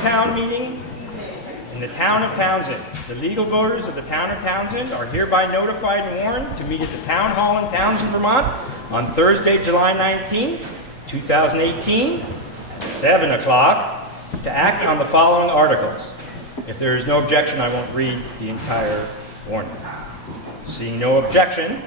town meeting in the town of Townsend. The legal voters of the town of Townsend are hereby notified and warned to meet at the town hall in Townsend, Vermont on Thursday, July 19, 2018 at 7 o'clock to act on the following articles. If there is no objection, I won't read the entire warning. Seeing no objection,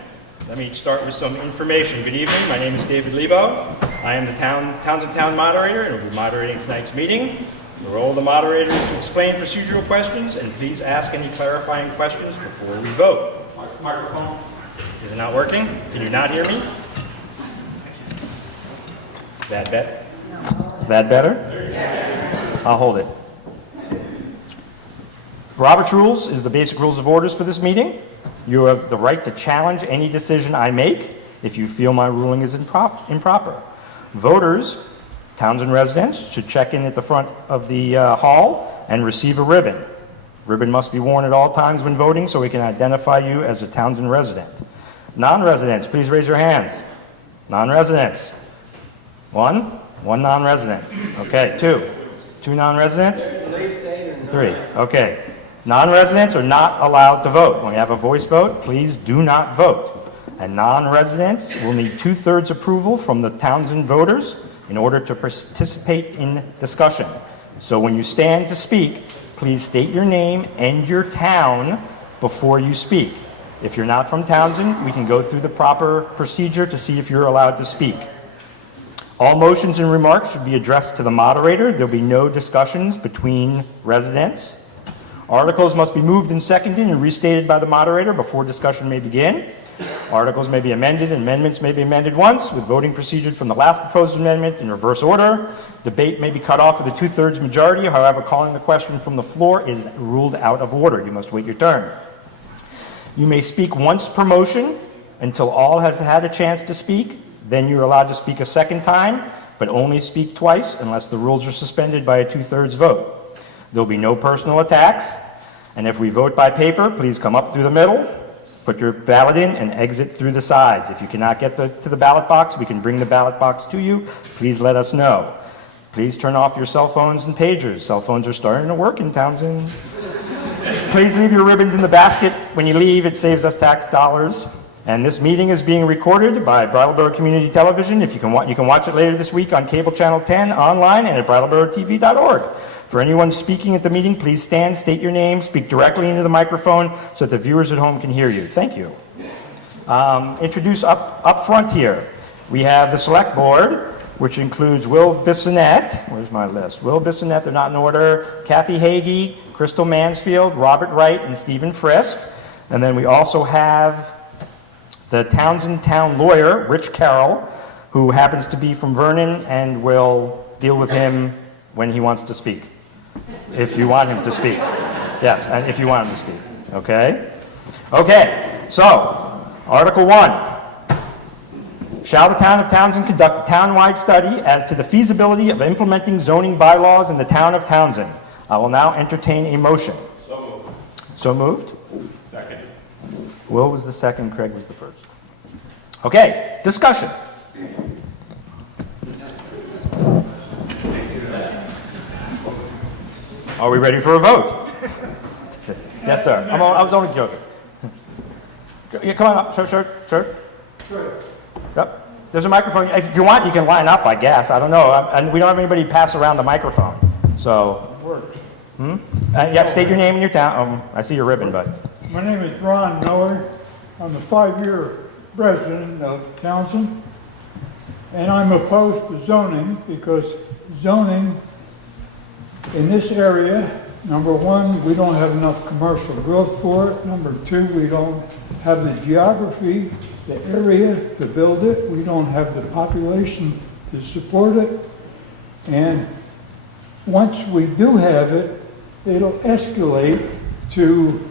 let me start with some information. Good evening. My name is David Lebo. I am the Townsend Town Moderator and will be moderating tonight's meeting. The role of the moderator is to explain procedural questions, and please ask any clarifying questions before we vote. Microphone. Is it not working? Can you not hear me? That better? That better? I'll hold it. Robert's Rules is the basic rules of orders for this meeting. You have the right to challenge any decision I make if you feel my ruling is improper. Voters, Townsend residents, should check in at the front of the hall and receive a ribbon. Ribbon must be worn at all times when voting so we can identify you as a Townsend resident. Non-residents, please raise your hands. Non-residents. One non-resident. Okay, two non-residents? Three, okay. Non-residents are not allowed to vote. When you have a voice vote, please do not vote. And non-residents will need 2/3 approval from the Townsend voters in order to participate in discussion. So when you stand to speak, please state your name and your town before you speak. If you're not from Townsend, we can go through the proper procedure to see if you're allowed to speak. All motions and remarks should be addressed to the moderator. There'll be no discussions between residents. Articles must be moved and seconded and restated by the moderator before discussion may begin. Articles may be amended and amendments may be amended once, with voting procedures from the last proposed amendment in reverse order. Debate may be cut off with a 2/3 majority. However, calling the question from the floor is ruled out of order. You must wait your turn. You may speak once per motion until all has had a chance to speak. Then you're allowed to speak a second time, but only speak twice unless the rules are suspended by a 2/3 vote. There'll be no personal attacks, and if we vote by paper, please come up through the middle, put your ballot in, and exit through the sides. If you cannot get to the ballot box, we can bring the ballot box to you. Please let us know. Please turn off your cell phones and pagers. Cell phones are starting to work in Townsend. Please leave your ribbons in the basket when you leave. It saves us tax dollars. And this meeting is being recorded by Brattleboro Community Television. If you can watch it later this week on cable channel 10, online, and at brattleboro.tv.org. For anyone speaking at the meeting, please stand, state your name, speak directly into the microphone so that the viewers at home can hear you. Thank you. Introduce up front here. We have the Select Board, which includes Will Bissonette. Where's my list? Will Bissonette, they're not in order. Kathy Hagee, Crystal Mansfield, Robert Wright, and Stephen Frisk. And then we also have the Townsend Town Lawyer, Rich Carroll, who happens to be from Vernon, and will deal with him when he wants to speak. If you want him to speak. Yes, and if you want him to speak. Okay? Okay, so, Article 1. Shall the town of Townsend conduct a town-wide study as to the feasibility of implementing zoning bylaws in the town of Townsend? I will now entertain a motion. So moved. So moved? Second. Will was the second, Craig was the first. Okay, discussion. Are we ready for a vote? Yes, sir. I was only joking. Yeah, come on up, sir. Sure. Yep. There's a microphone. If you want, you can line up, I guess. I don't know. And we don't have anybody pass around the microphone. So. Yep, state your name and your town. I see your ribbon, but. My name is Ron Miller. I'm a 5-year resident of Townsend. And I'm opposed to zoning because zoning in this area, number one, we don't have enough commercial growth for it. Number two, we don't have the geography, the area to build it. We don't have the population to support it. And once we do have it, it'll escalate to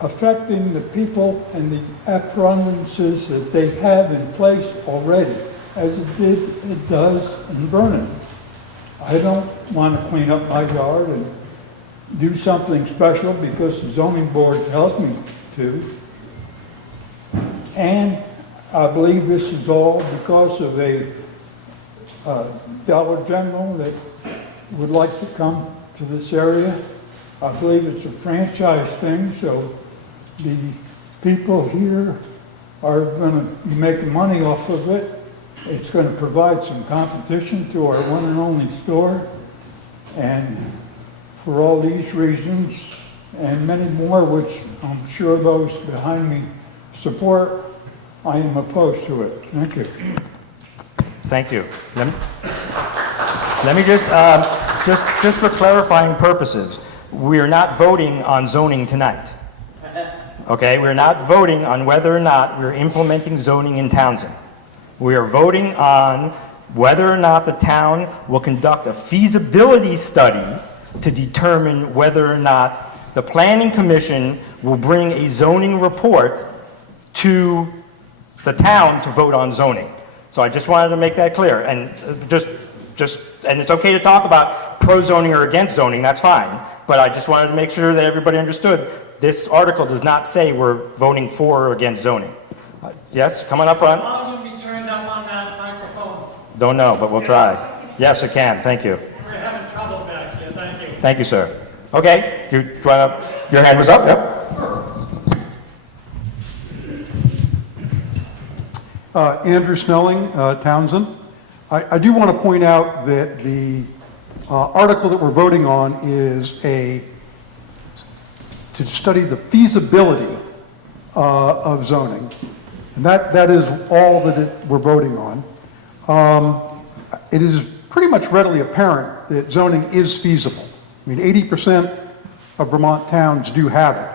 affecting the people and the appurtenances that they have in place already, as it does in Vernon. I don't want to clean up my yard and do something special because the zoning board tells me to. And I believe this is all because of a Dollar General that would like to come to this area. I believe it's a franchise thing, so the people here are going to be making money off of it. It's going to provide some competition to our one and only store. And for all these reasons, and many more, which I'm sure those behind me support, I am opposed to it. Thank you. Thank you. Let me just for clarifying purposes, we are not voting on zoning tonight. Okay, we're not voting on whether or not we're implementing zoning in Townsend. We are voting on whether or not the town will conduct a feasibility study to determine whether or not the Planning Commission will bring a zoning report to the town to vote on zoning. So I just wanted to make that clear. And and it's okay to talk about pro-zoning or against zoning, that's fine. But I just wanted to make sure that everybody understood this article does not say we're voting for or against zoning. Yes, come on up front. How do we turn up on that microphone? Don't know, but we'll try. Yes, it can. Thank you. We're having trouble back here, thank you. Thank you, sir. Okay, you want to, your hand was up, yep. Andrew Snelling, Townsend. I do want to point out that the article that we're voting on is to study the feasibility of zoning. And that is all that we're voting on. It is pretty much readily apparent that zoning is feasible. I mean, 80% of Vermont towns do have it.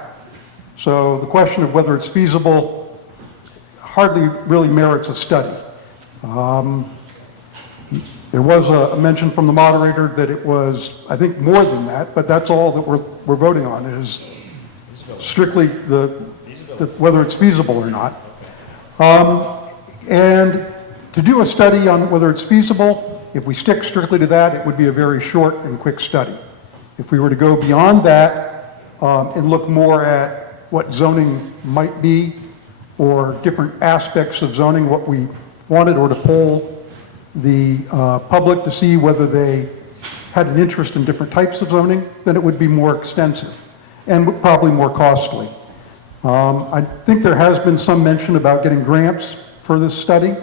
So the question of whether it's feasible hardly really merits a study. There was a mention from the moderator that it was, I think, more than that, but that's all that we're voting on is strictly whether it's feasible or not. And to do a study on whether it's feasible, if we stick strictly to that, it would be a very short and quick study. If we were to go beyond that and look more at what zoning might be or different aspects of zoning, what we wanted, or to poll the public to see whether they had an interest in different types of zoning, then it would be more extensive and probably more costly. I think there has been some mention about getting grants for this study.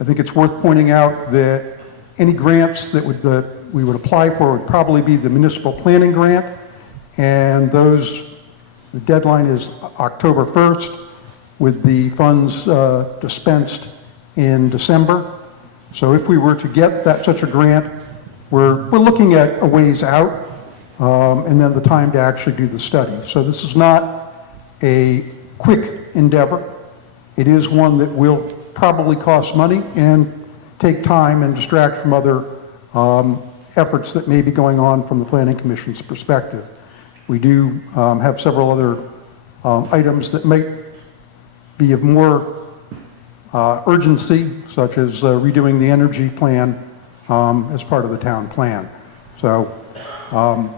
I think it's worth pointing out that any grants that we would apply for would probably be the municipal planning grant, and the deadline is October 1st, with the funds dispensed in December. So if we were to get such a grant, we're looking at a ways out, and then the time to actually do the study. So this is not a quick endeavor. It is one that will probably cost money and take time and distract from other efforts that may be going on from the Planning Commission's perspective. We do have several other items that might be of more urgency, such as redoing the energy plan as part of the town plan. So I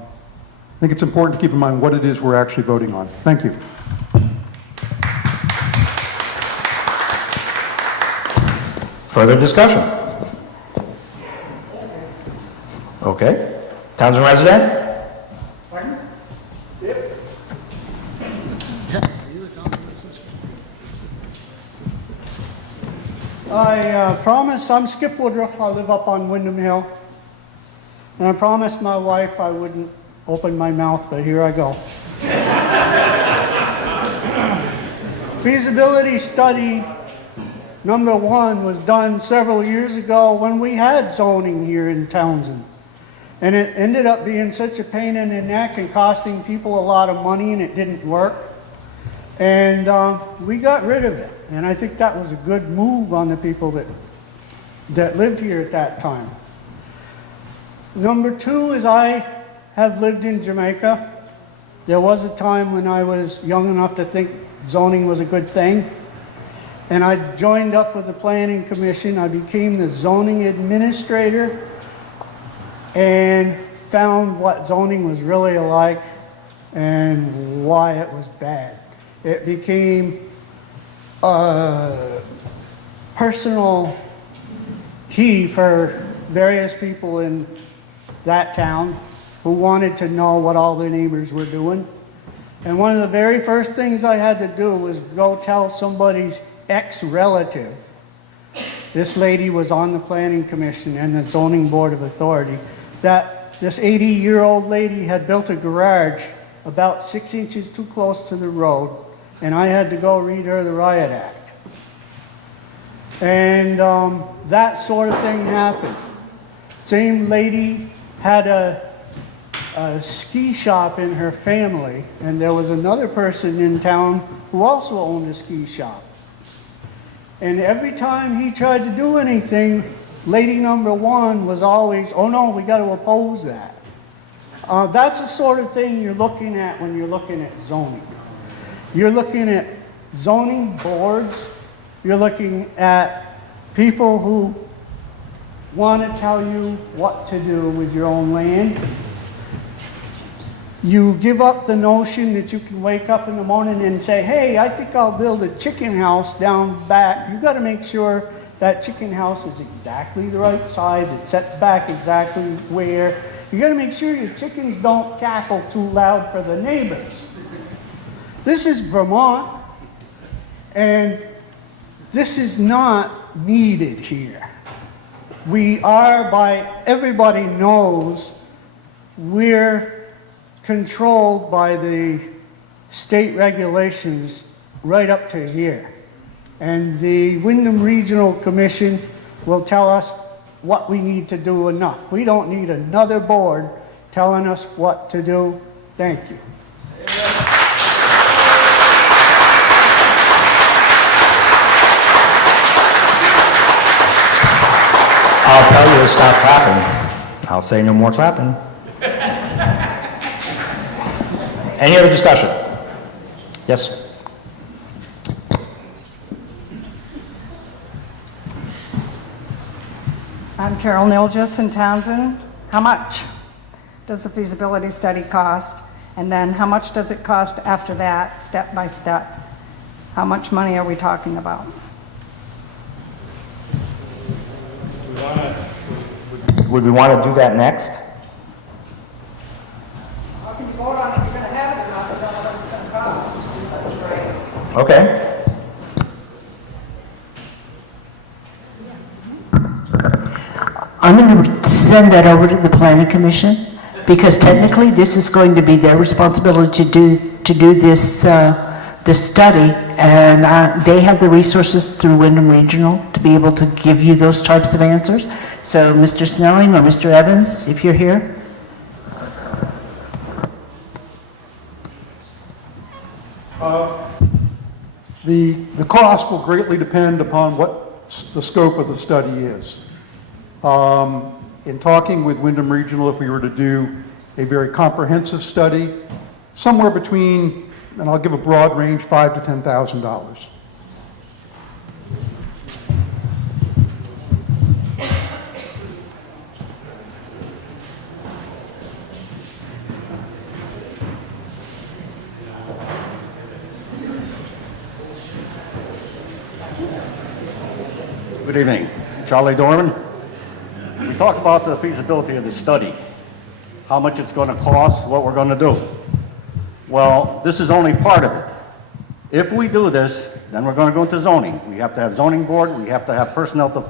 think it's important to keep in mind what it is we're actually voting on. Thank you. Further discussion? Okay. Townsend resident? Pardon? I promised, I'm Skip Woodruff, I live up on Windham Hill. And I promised my wife I wouldn't open my mouth, but here I go. Feasibility study number 1 was done several years ago when we had zoning here in Townsend. And it ended up being such a pain in the neck and costing people a lot of money, and it didn't work. And we got rid of it. And I think that was a good move on the people that lived here at that time. Number 2 is I have lived in Jamaica. There was a time when I was young enough to think zoning was a good thing. And I joined up with the Planning Commission. I became the zoning administrator and found what zoning was really like and why it was bad. It became a personal key for various people in that town who wanted to know what all their neighbors were doing. And one of the very first things I had to do was go tell somebody's ex-relative. This lady was on the planning commission and the zoning board of authority, that this 80-year-old lady had built a garage about 6 inches too close to the road, and I had to go read her the riot act. And that sort of thing happened. Same lady had a ski shop in her family, and there was another person in town who also owned a ski shop. And every time he tried to do anything, lady number one was always, oh no, we got to oppose that. That's the sort of thing you're looking at when you're looking at zoning. You're looking at zoning boards, you're looking at people who want to tell you what to do with your own land. You give up the notion that you can wake up in the morning and say, hey, I think I'll build a chicken house down back. You've got to make sure that chicken house is exactly the right size, it sets back exactly where. You got to make sure your chickens don't cackle too loud for the neighbors. This is Vermont, and this is not needed here. We are, everybody knows, we're controlled by the state regulations right up to here. And the Wyndham Regional Commission will tell us what we need to do enough. We don't need another board telling us what to do. Thank you. I'll tell you to stop clapping. I'll say no more clapping. Any other discussion? Yes? I'm Carol Nilgis in Townsend. How much does the feasibility study cost? And then how much does it cost after that, step by step? How much money are we talking about? Would we want to do that next? How can you vote on if you're going to have it or not, but don't know what it's going to cost? Okay. I'm going to send that over to the planning commission, because technically this is going to be their responsibility to do this study, and they have the resources through Wyndham Regional to be able to give you those types of answers. So Mr. Snelling or Mr. Evans, if you're here. The cost will greatly depend upon what the scope of the study is. In talking with Wyndham Regional, if we were to do a very comprehensive study, somewhere between, and I'll give a broad range, $5,000 to $10,000. Good evening. Charlie Dorman. We talked about the feasibility of the study, how much it's going to cost, what we're going to do. Well, this is only part of it. If we do this, then we're going to go into zoning. We have to have zoning board, we have to have personnel to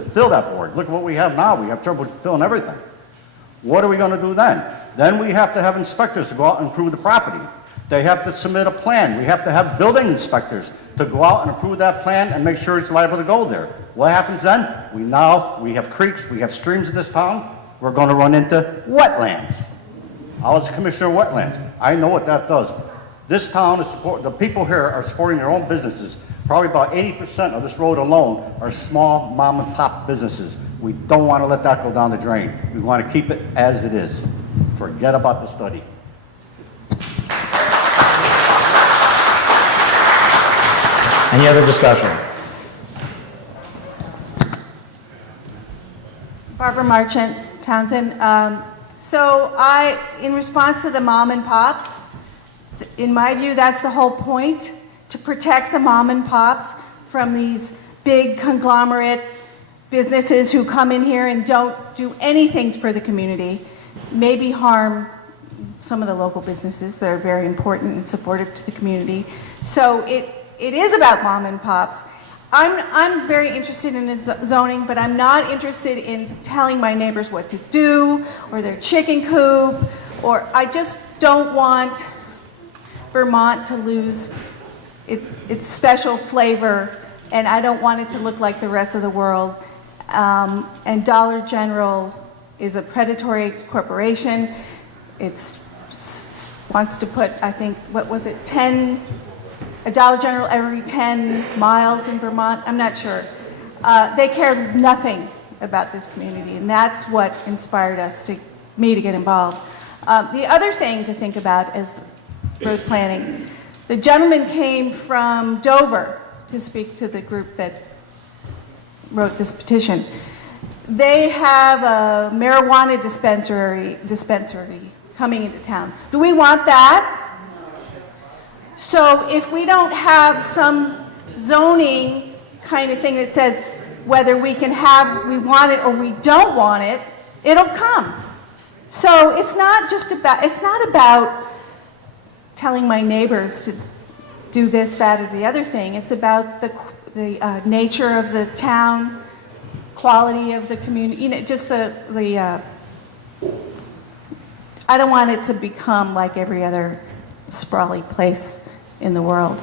fill that board. Look at what we have now. We have trouble filling everything. What are we going to do then? Then we have to have inspectors to go out and improve the property. They have to submit a plan. We have to have building inspectors to go out and approve that plan and make sure it's liable to go there. What happens then? We have creeks, we have streams in this town. We're going to run into wetlands. I was commissioner of wetlands. I know what that does. This town is the people here are supporting their own businesses. Probably about 80% of this road alone are small mom and pop businesses. We don't want to let that go down the drain. We want to keep it as it is. Forget about the study. Any other discussion? Barbara Marchant, Townsend. In response to the mom and pops, in my view, that's the whole point, to protect the mom and pops from these big conglomerate businesses who come in here and don't do anything for the community. maybe harm some of the local businesses that are very important and supportive to the community. So it is about mom and pops. I'm very interested in zoning, but I'm not interested in telling my neighbors what to do or their chicken coop, or I just don't want Vermont to lose its special flavor, and I don't want it to look like the rest of the world. And Dollar General is a predatory corporation. It wants to put, I think, what was it, a Dollar General every 10 miles in Vermont? I'm not sure. They care nothing about this community, and that's what inspired me to get involved. The other thing to think about is road planning. The gentleman came from Dover to speak to the group that wrote this petition. They have a marijuana dispensary coming into town. Do we want that? So if we don't have some zoning kind of thing that says whether we want it or we don't want it, it'll come. So it's not about telling my neighbors to do this, that, or the other thing. It's about the nature of the town, quality of the community, just I don't want it to become like every other sprawly place in the world.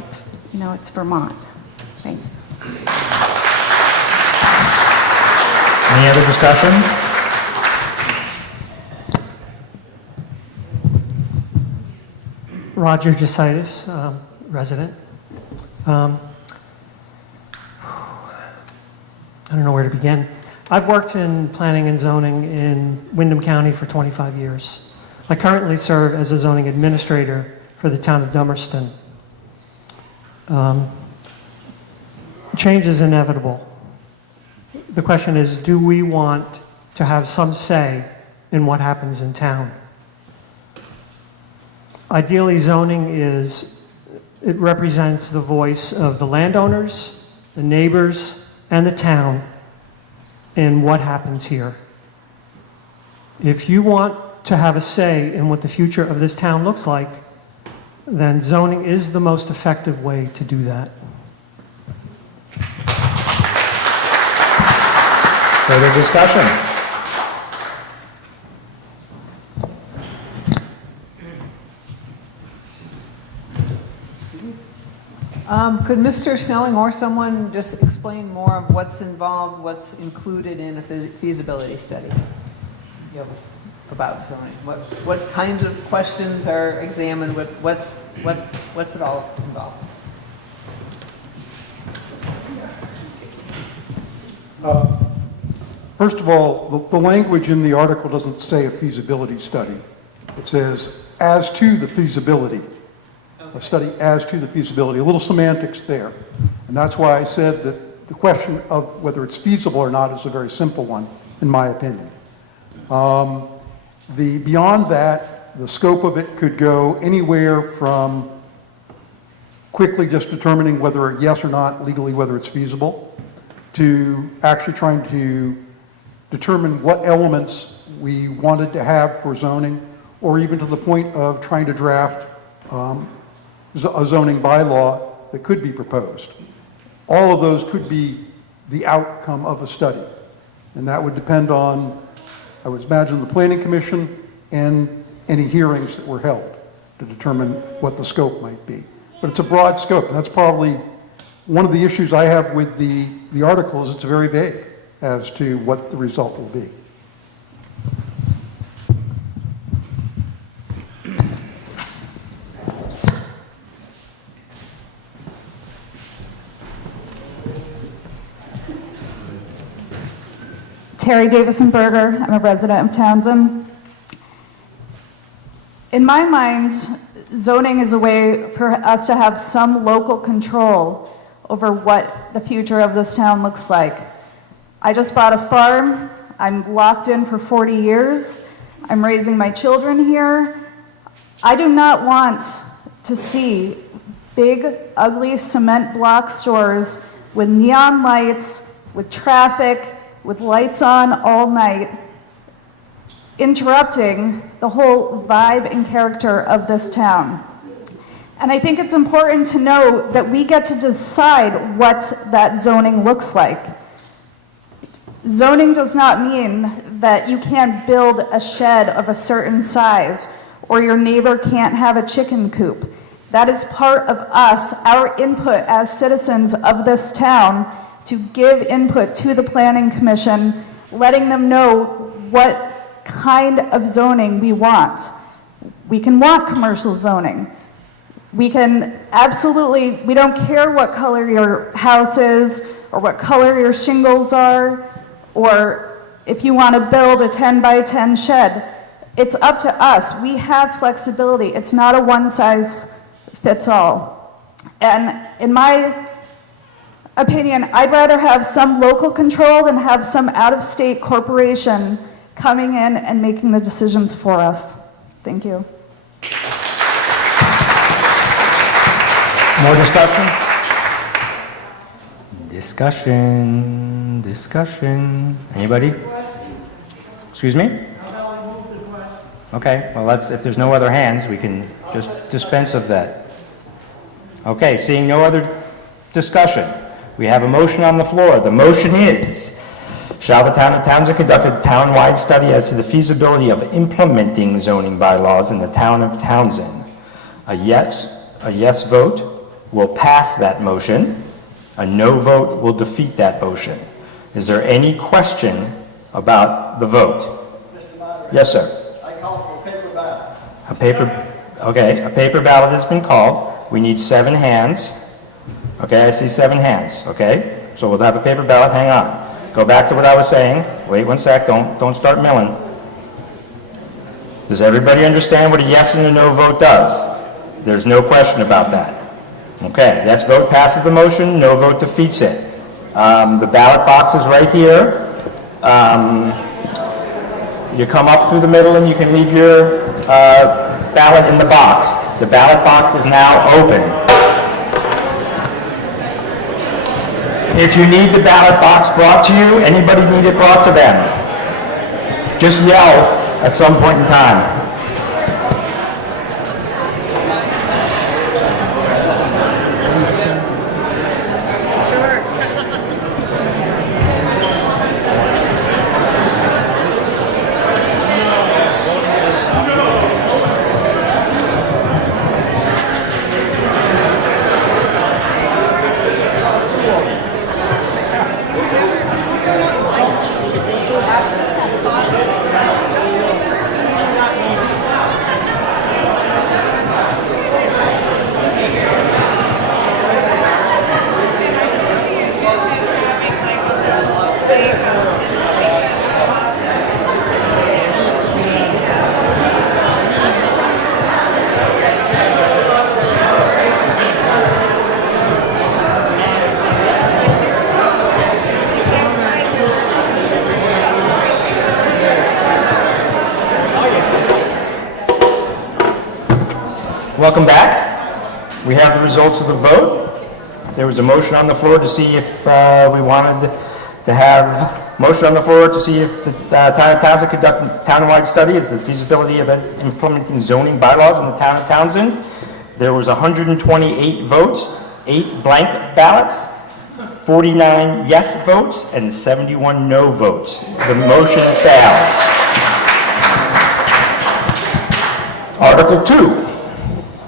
It's Vermont. Thank you. Any other discussion? Roger Jasitis, resident. I don't know where to begin. I've worked in planning and zoning in Windham County for 25 years. I currently serve as a zoning administrator for the town of Dummerston. Change is inevitable. The question is, do we want to have some say in what happens in town? Ideally, zoning it represents the voice of the landowners, the neighbors, and the town in what happens here. If you want to have a say in what the future of this town looks like, then zoning is the most effective way to do that. Further discussion? Could Mr. Snelling or someone just explain more of what's involved, what's included in a feasibility study about zoning? What kinds of questions are examined? What's it all involved? First of all, the language in the article doesn't say a feasibility study. It says, as to the feasibility. A study as to the feasibility. A little semantics there. And that's why I said that the question of whether it's feasible or not is a very simple one, in my opinion. Beyond that, the scope of it could go anywhere from quickly just determining whether yes or not legally whether it's feasible, to actually trying to determine what elements we wanted to have for zoning, or even to the point of trying to draft a zoning bylaw that could be proposed. All of those could be the outcome of a study. And that would depend on, I would imagine, the Planning Commission and any hearings that were held to determine what the scope might be. But it's a broad scope, and that's probably one of the issues I have with the article is it's very vague as to what the result will be. Terry Davison-Berger, I'm a resident of Townsend. In my mind, zoning is a way for us to have some local control over what the future of this town looks like. I just bought a farm. I'm locked in for 40 years. I'm raising my children here. I do not want to see big, ugly cement block stores with neon lights, with traffic, with lights on all night. interrupting the whole vibe and character of this town. And I think it's important to know that we get to decide what that zoning looks like. Zoning does not mean that you can't build a shed of a certain size or your neighbor can't have a chicken coop. That is part of us, our input as citizens of this town, to give input to the Planning Commission, letting them know what kind of zoning we want. We can want commercial zoning. We can absolutely, we don't care what color your house is or what color your shingles are, or if you want to build a 10 by 10 shed. It's up to us. We have flexibility. It's not a one size fits all. And in my opinion, I'd rather have some local control than have some out-of-state corporation coming in and making the decisions for us. Thank you. More discussion? Discussion. Anybody? Excuse me? Okay, well, if there's no other hands, we can just dispense of that. Okay, seeing no other discussion, we have a motion on the floor. The motion is, shall the town of Townsend conduct a town-wide study as to the feasibility of implementing zoning bylaws in the town of Townsend? A yes vote will pass that motion. A no vote will defeat that motion. Is there any question about the vote? Yes, sir. I call for a paper ballot. A paper ballot has been called. We need 7 hands. Okay, I see 7 hands, okay? So we'll have a paper ballot, hang on. Go back to what I was saying. Wait one sec, don't start milling. Does everybody understand what a yes and a no vote does? There's no question about that. Okay, yes vote passes the motion, no vote defeats it. The ballot box is right here. You come up through the middle and you can leave your ballot in the box. The ballot box is now open. If you need the ballot box brought to you, anybody need it brought to them? Just yell at some point in time. Welcome back. We have the results of the vote. There was a motion on the floor to see if we wanted to have motion on the floor to see if the town of Townsend conduct a town-wide study as the feasibility of implementing zoning bylaws in the town of Townsend. There was 128 votes, 8 blank ballots, 49 yes votes, and 71 no votes. The motion fails. Article 2.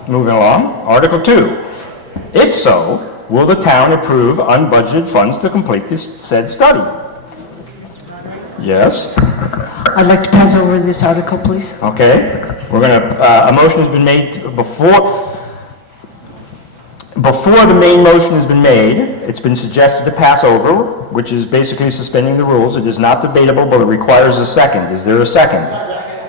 Moving along, Article 2. If so, will the town approve unbudgeted funds to complete this said study? Yes. I'd like to pass over this article, please. Okay. We're going to, a motion has been made before the main motion has been made. It's been suggested to pass over, which is basically suspending the rules. It is not debatable, but it requires a second. Is there a second?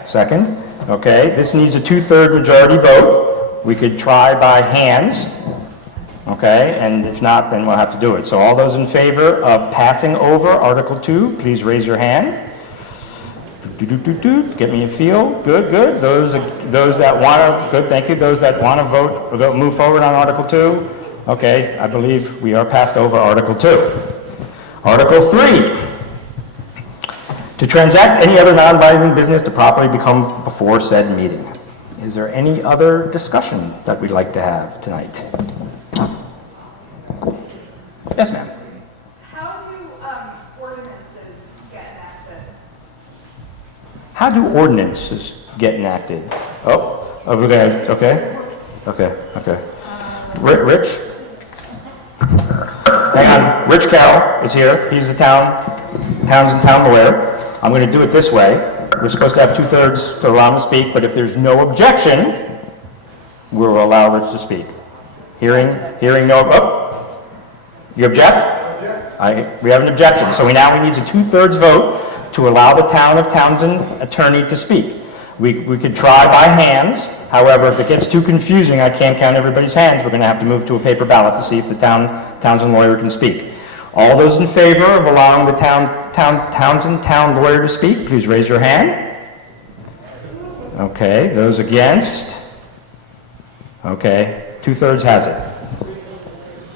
Second. Okay. This needs a 2/3 majority vote. We could try by hands, okay, and if not, then we'll have to do it. So all those in favor of passing over Article 2, please raise your hand. Get me a feel. Good. Those that want to, good, thank you. Those that want to vote, or move forward on Article 2, okay, I believe we are passed over Article 2. Article 3. To transact any other non-binding business to properly become before said meeting. Is there any other discussion that we'd like to have tonight? Yes, ma'am. How do ordinances get enacted? How do ordinances get enacted? Oh, we're gonna, okay. Rich? Hang on, Rich Carroll is here. He's the Townsend town lawyer. I'm gonna do it this way. We're supposed to have 2/3 to allow him to speak, but if there's no objection, we'll allow Rich to speak. Hearing no, you object? We have an objection, so we need a 2/3 vote to allow the town of Townsend attorney to speak. We could try by hands, however, if it gets too confusing, I can't count everybody's hands, we're gonna have to move to a paper ballot to see if the Townsend lawyer can speak. All those in favor of allowing the Townsend town lawyer to speak, please raise your hand. Okay, those against? Okay, 2/3 has it.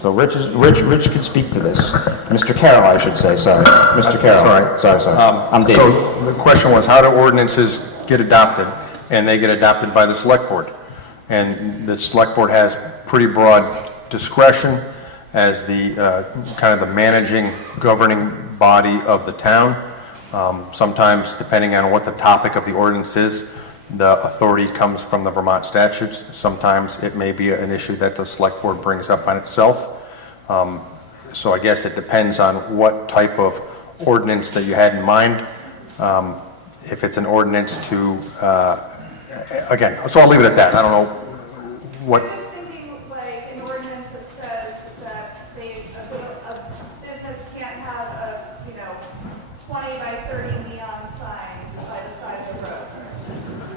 So Rich can speak to this. Mr. Carroll, I should say, sorry. Mr. Carroll. That's all right. Sorry. I'm David. So the question was, how do ordinances get adopted? And they get adopted by the select board. And the select board has pretty broad discretion as the kind of the managing, governing body of the town. Sometimes, depending on what the topic of the ordinance is, the authority comes from the Vermont statutes. Sometimes it may be an issue that the select board brings up on itself. So I guess it depends on what type of ordinance that you had in mind. If it's an ordinance to, again, so I'll leave it at that. I don't know what. I'm just thinking like an ordinance that says that a business can't have a, 20 by 30 neon sign by the side of the road.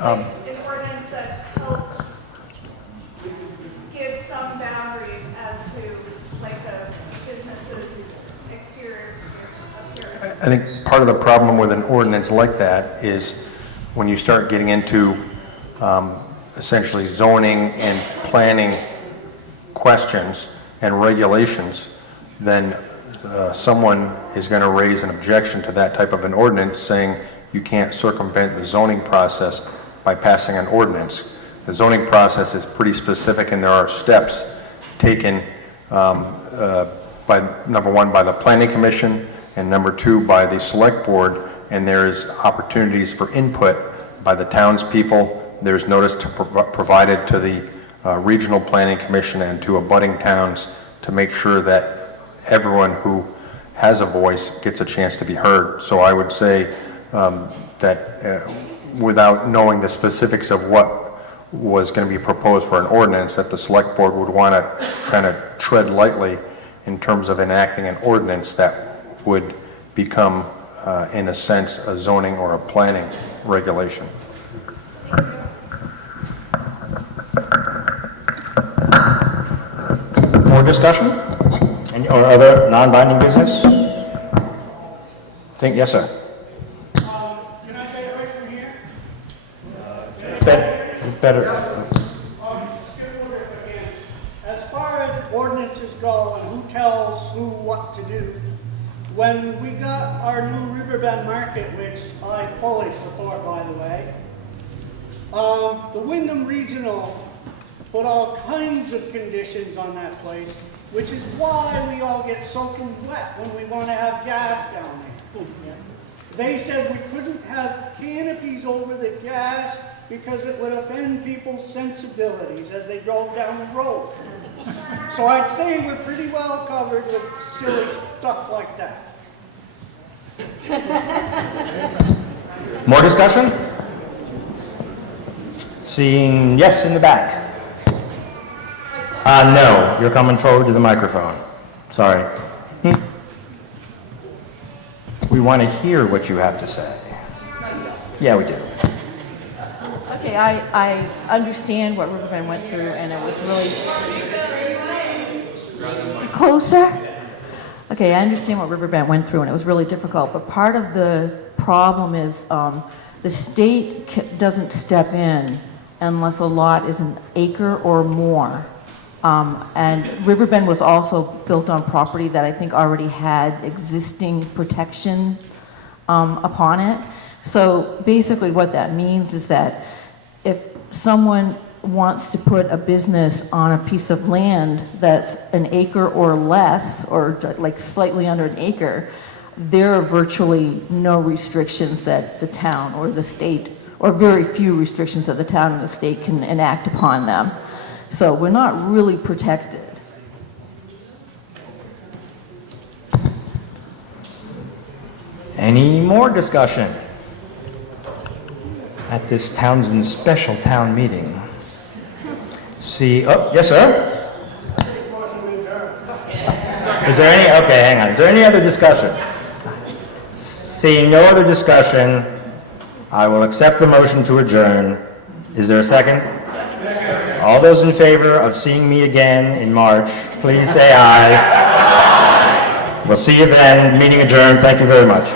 An ordinance that helps give some boundaries as to like the business's exterior appearance. I think part of the problem with an ordinance like that is when you start getting into essentially zoning and planning questions and regulations, then someone is going to raise an objection to that type of an ordinance, saying you can't circumvent the zoning process by passing an ordinance. The zoning process is pretty specific, and there are steps taken by, number one, by the Planning Commission, and number two, by the Select Board, and there's opportunities for input by the townspeople. There's notice provided to the Regional Planning Commission and to abutting towns to make sure that everyone who has a voice gets a chance to be heard. So I would say that without knowing the specifics of what was going to be proposed for an ordinance, that the Select Board would want to kind of tread lightly in terms of enacting an ordinance that would become, in a sense, a zoning or a planning regulation. More discussion? Or other non-binding business? Yes, sir. Can I say it right from here? Better. Skip over if I can. As far as ordinances go and who tells who what to do, when we got our new Riverbend Market, which I fully support, by the way, the Wyndham Regional put all kinds of conditions on that place, which is why we all get soaking wet when we want to have gas down there. They said we couldn't have canopies over the gas because it would offend people's sensibilities as they drove down the road. So I'd say we're pretty well covered with silly stuff like that. More discussion? Seeing yes in the back. No, you're coming forward to the microphone. Sorry. We want to hear what you have to say. Yeah, we do. Okay, I understand what Riverbend went through, and it was really... Closer? Okay, I understand what Riverbend went through, and it was really difficult, but part of the problem is the state doesn't step in unless a lot is an acre or more. And Riverbend was also built on property that I think already had existing protection upon it. So basically what that means is that if someone wants to put a business on a piece of land that's an acre or less, or like slightly under an acre, there are virtually no restrictions that the town or the state, or very few restrictions that the town and the state can enact upon them. So we're not really protected. Any more discussion at this Townshend Special Town Meeting? See, oh, yes, sir? Is there any, okay, hang on. Is there any other discussion? Seeing no other discussion, I will accept the motion to adjourn. Is there a second? All those in favor of seeing me again in March, please say aye. We'll see you then. Meeting adjourned. Thank you very much.